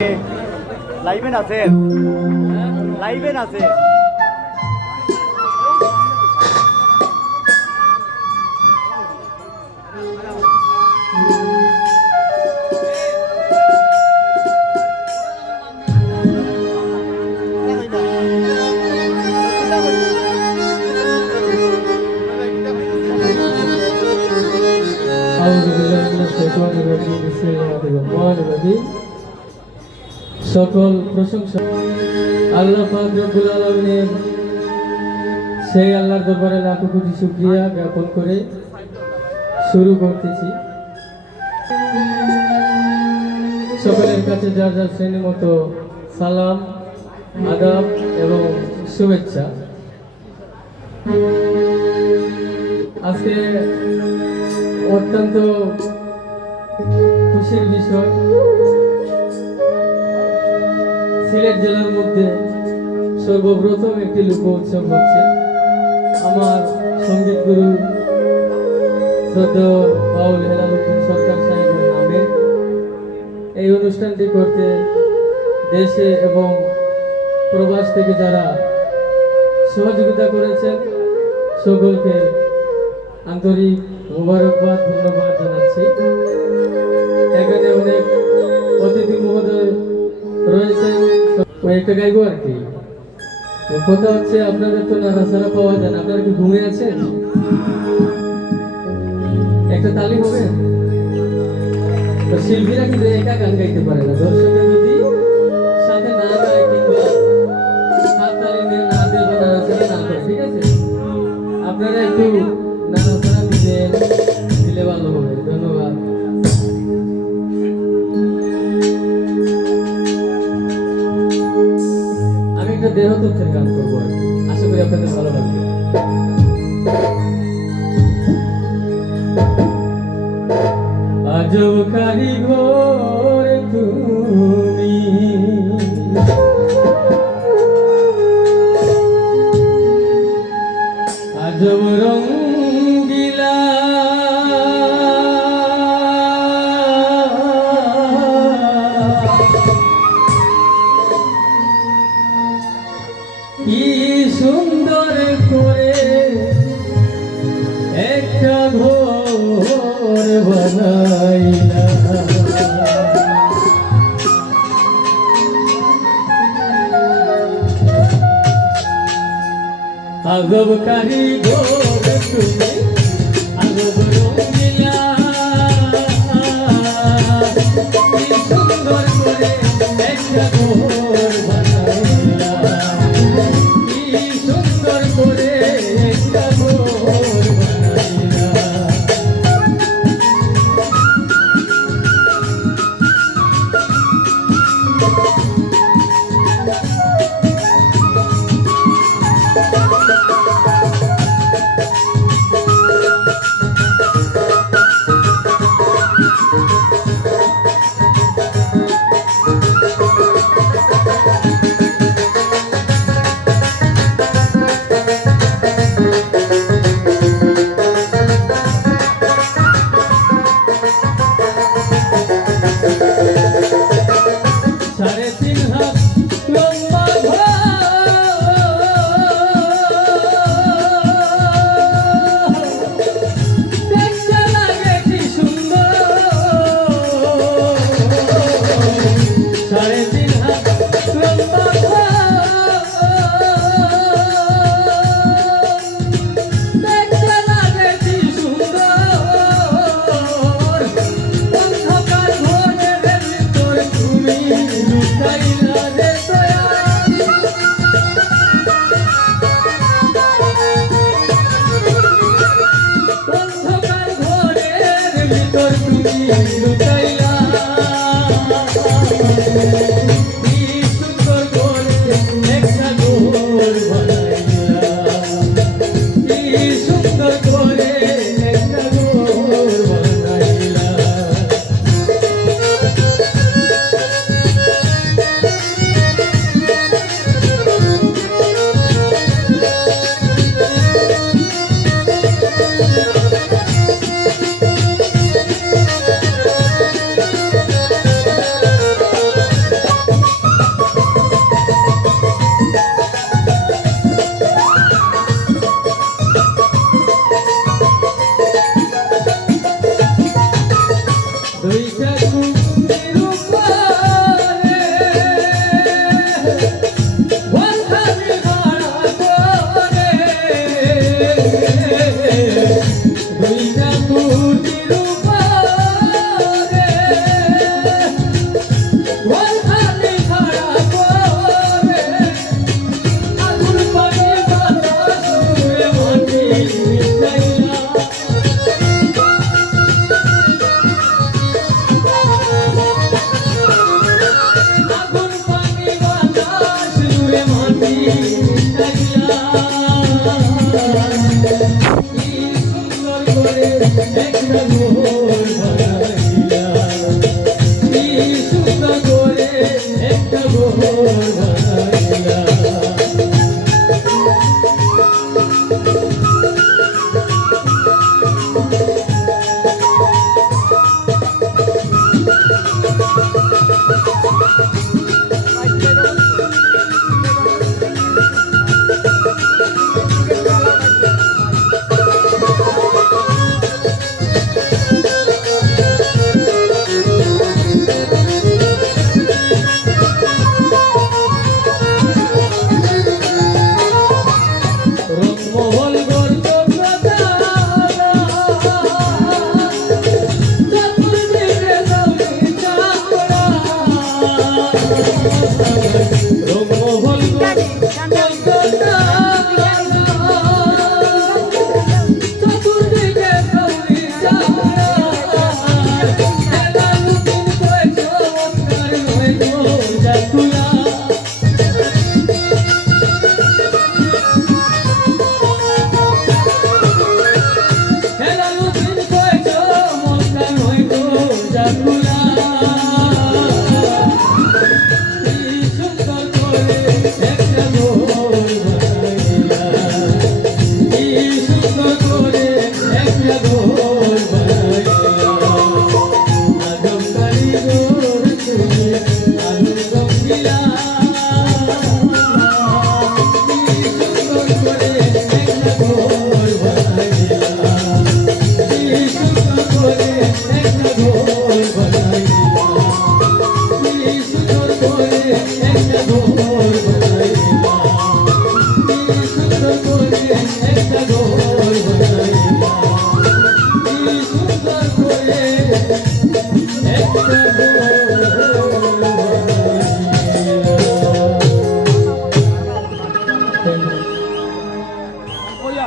লাইভে আছে লাইভে আছে সকল প্রশংসা আল্লাহ পাক রব্বুল আলামিনের, সেই আল্লাহর দরবারে লাখো কোটি শুকরিয়া জ্ঞাপন করে শুরু করতেছি। সকলের কাছে যার যার শ্রেণী মতো সালাম, আদাব এবং শুভেচ্ছা। আজকে অত্যন্ত খুশির বিষয়, সিলেট জেলার মধ্যে সর্বপ্রথম একটি লোক উৎসব হচ্ছে। আমার সঙ্গীত গুরু শ্রদ্ধেয় বাউল হেলালুদ্দিন সরকার সাহেবের নামে এই অনুষ্ঠানটি করতে দেশে এবং প্রবাস থেকে যারা সহযোগিতা করেছেন সকলকে আন্তরিক মোবারকবাদ, ধন্যবাদ জানাচ্ছি। এখানে অনেক অতিথি মহোদয় রয়েছেন, একটা গাইবো আর কি। কথা হচ্ছে আপনাদের তো নাড়াচাড়া পাওয়া যায় না, আপনারা কি ঘুমিয়ে আছেন? একটা তালি হবে। তো শিল্পীরা কিন্তু একা গান গাইতে পারে না, দর্শকের যদি সাথে না গায় কিংবা হাত তালি দিয়ে না দিয়ে বা নাড়াচাড়া না করে, ঠিক আছে? আপনারা একটু নাড়াচাড়া দিলে ভালো হবে। ধন্যবাদ। আমি একটা দেহ তথ্যের গান করবো, আশা করি আপনাদের ভালো লাগবে। আজব কারিগর তুমি, আজব রঙ্গিলা কি সুন্দর করে একটা ঘর বানাইলা, আজব কারিগর তুমি, আজব রঙ্গিলা কি সুন্দর করে একটা ঘর বানাইলা, কি সুন্দর করে একটা ঘর বানাইলা। ঘর বানাইলা রংমহল গর্ত প্রতারা চতুর্দিকে জমি চাওড়া রংমহল গর্ত প্রতারা চতুর্দিকে জমি চাওড়া এলা নতুন কয় চমৎকার নয় গো জাদু